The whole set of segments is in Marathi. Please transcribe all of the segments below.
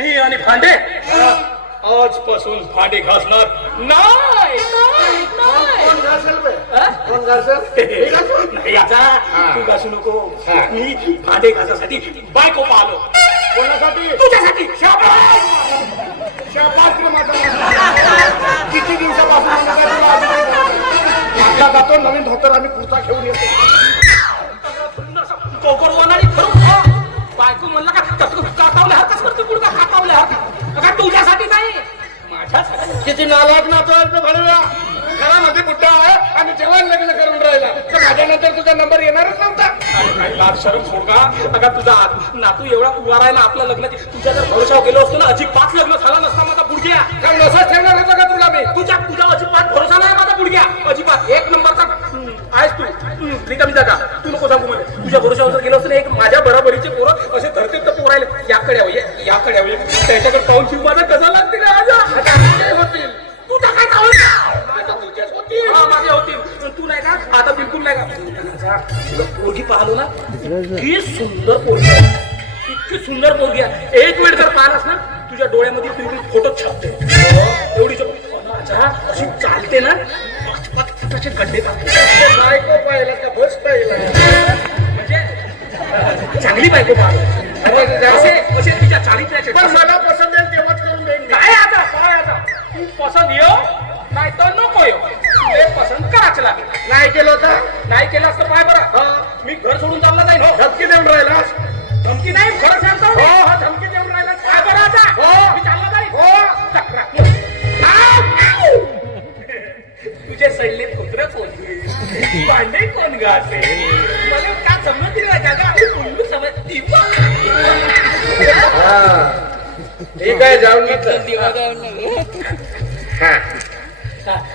मी आणि भांडे आजपासून भांडे घासणार नाही. कोण घासेल बे? कोण घासेल? नाही आता तू घासू नको. मी भांडे घासासाठी बायको पाहलो. कोणासाठी? तुझ्यासाठी. शाबास रे माझा. किती दिवसापासून आता जातो नवीन धोतर आम्ही पुढचा घेऊन येतो. कोकर होणारी खरं बायको म्हणलं का काकावल्या हरकत करतो पुढे का काकावल्या हरकत तुझ्यासाठी नाही माझ्यासाठी. किती नालायक नातो भडव्या. घरामध्ये बुड्ढा आहे आणि जेवण लग्न करून राहिला तर माझ्यानंतर तुझा नंबर येणारच नव्हता. काही लाज शरम सोड का. अगा तुझा नातू एवढा उभा राहिला आपल्या लग्नाची. तुझ्या जर भरोशावर गेलो असतो ना अजिबात लग्न झाला नसता माझा बुडग्या. कारण असंच ठेवणार होतं का तुला मी? तुझ्या अजिबात भरोसा नाही माझा बुडग्या. अजिबात एक नंबरचा आहेस तू. रिकामी जागा तू नको सांगू मला. तुझ्या भरोशावर जर गेलो असतो ना एक माझ्या बराबरीचे पोरं असे धरते तर पोरायले याकडे यावं याकडे यावं त्याच्याकडे पाहून शिव माझा कसा लागते का माझा होतील. तुझा काय माझे होतील तू नाही का आता बिलकुल नाही का. पोरगी पाहलो ना ही सुंदर पोरगी इतकी सुंदर पोरगी आहे. एक वेळ जर पाहलास ना तुझ्या डोळ्यामध्ये बिलकुल फोटो छापते. एवढी अशी चालते ना पाच फुटाचे गड्डे बायको पाहिला का बस पाहिला म्हणजे चांगली बायको पाहिलं असे तिच्या चाळीत पण मला पसंत येईल तेव्हाच करून देईन. काय आता तू पसंत येऊ नाही तर नको येऊ. हे पसंत करायच लागेल. नाही केलं तर नाही केलास तर पाय बरं मी घर सोडून चालला जाईल. हो धमकी देऊन राहिलास? धमकी नाही खरं सांगतो. हो धमकी देऊन राहिलास काय बरं आता हो मी चालला जाईल. हो चक्रा तुझे सैन्य पुत्र कोण भांडे कोण घासे मला का समज जागा कुल्लू समजती. ठीक आहे जाऊन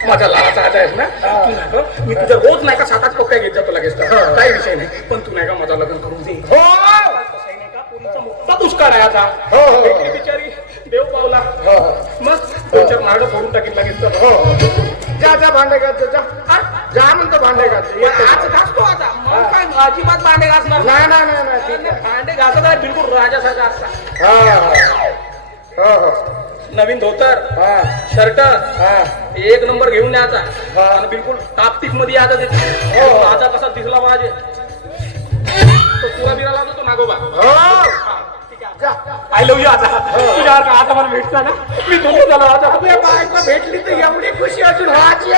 माझा लावाचा हात आहेस ना तू नाही का मी तुझ्या रोज नाही का 7-8 पक्का घेत जातो लगेच. काही विषय नाही पण तू नाही का माझा लग्न करून दे. हो नाही का पोरीचा मोठा दुष्काळ आहे आता. हो बिचारी देव पावला हो मग 2-4 नारळ फोडून टाकील लगेच. हो जा भांडे घालतो जा म्हणतो भांडे घालतो. आज घासतो आता मग काय अजिबात भांडे घासणार नाही ठीक आहे. भांडे घासत आहे बिलकुल राजासारखा असता. हो हो नवीन धोतर हा शर्ट हा एक नंबर घेऊन न्यायचा आणि बिलकुल टापटीप मध्ये आता हो. माझा कसा दिसला माझे तो पुरा बिराला तो नागोबा. I love you. आता तुझ्या आता मला भेटता ना मी दोन झालो आता बायको भेटली तर एवढी खुशी अजून व्हायची.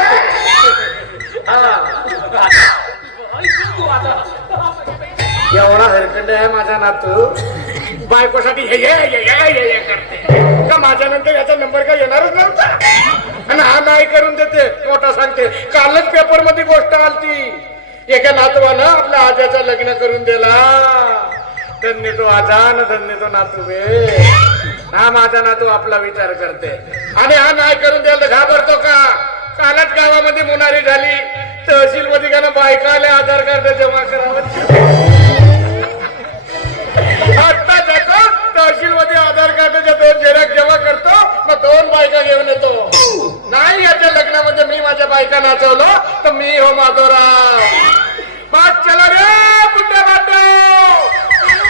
एवढा हरकंड आहे माझा नातू बायकोसाठी हे करते का माझ्यानंतर याचा नंबर काय येणारच नव्हता. आणि हा नाही करून देते मोठा सांगते. कालच पेपर मध्ये गोष्ट आलती एका नातवानं आपल्या आज्याचं लग्न करून दिला. धन्य तो आजा न धन्य तो नातू बे. हा माझा नातू आपला विचार करते आणि हा नाही करून द्यायला घाबरतो का. कालच गावामध्ये मुनारी झाली तहसील मध्ये का बायका आल्या आधार कार्ड जमा करावं. आता जातो तहसील मध्ये आधार कार्डाच्या 2 झेरॉक्स जमा करतो मग 2 बायका घेऊन येतो. नाही याच्या लग्नामध्ये मी माझ्या बायका नाचवलो तर मी हो माधवराव. बात चला रे बुड्ढे बाटो.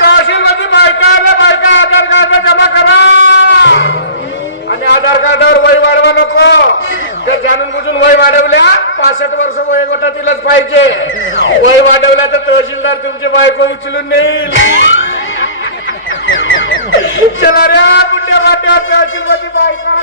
तहसील मध्ये बायका आधार कार्ड जमा करा आणि आधार कार्डावर वय वाढवा नको. ते जाणून बुजून वय वाढवल्या 65 वर्ष वयोगटातीलच पाहिजे. वय वाढवल्या तर तहसीलदार तुमची बायको उचलून नेईल. चला रे बुड्ढे बाट्या तहसील मध्ये बायका.